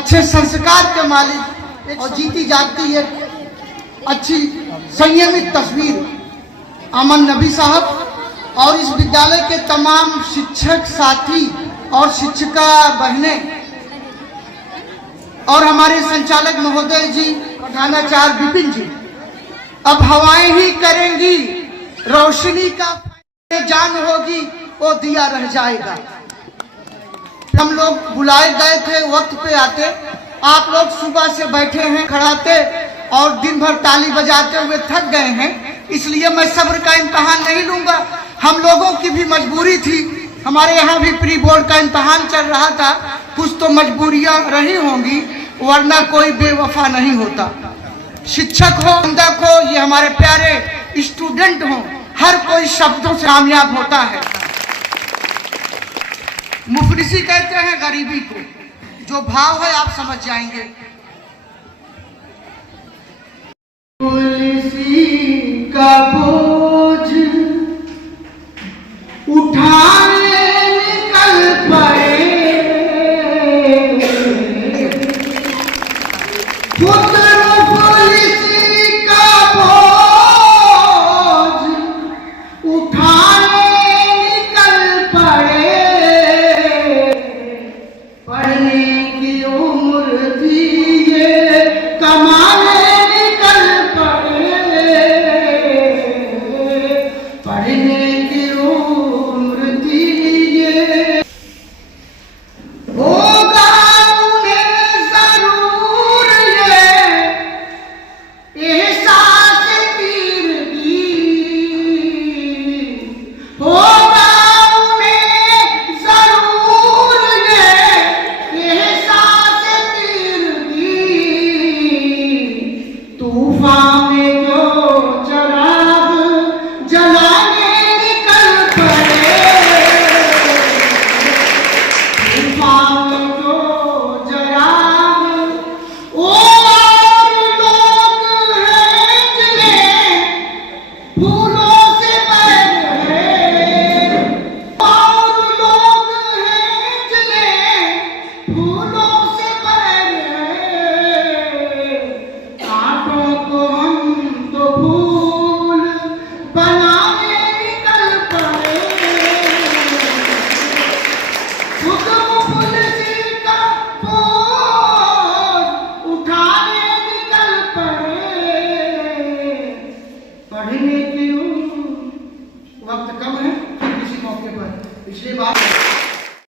अच्छे संस्कार के मालिक और जीती जागती एक अच्छी संयमित तस्वीर अमन नबी साहब और इस विद्यालय के तमाम शिक्षक साथी और शिक्षिका बहनें और हमारे संचालक महोदय जी, प्रधानाचार्य विपिन जी। अब हवाएं ही करेंगी रोशनी का, जान होगी वो दिया रह जाएगा। हम लोग बुलाए गए थे, वक्त पे आते, आप लोग सुबह से बैठे हैं खड़ाते और दिन भर ताली बजाते हुए थक गए हैं, इसलिए मैं सब्र का इम्तहान नहीं लूंगा। हम लोगों की भी मजबूरी थी, हमारे यहाँ भी प्री बोर्ड का इम्तहान चल रहा था, कुछ तो मजबूरियां रही होंगी, वरना कोई बेवफा नहीं होता। शिक्षक हो, बंधक हो, ये हमारे प्यारे स्टूडेंट हो, हर कोई शब्दों से कामयाब होता है। मुफलिसी कहते हैं गरीबी को, जो भाव है आप समझ जाएंगे।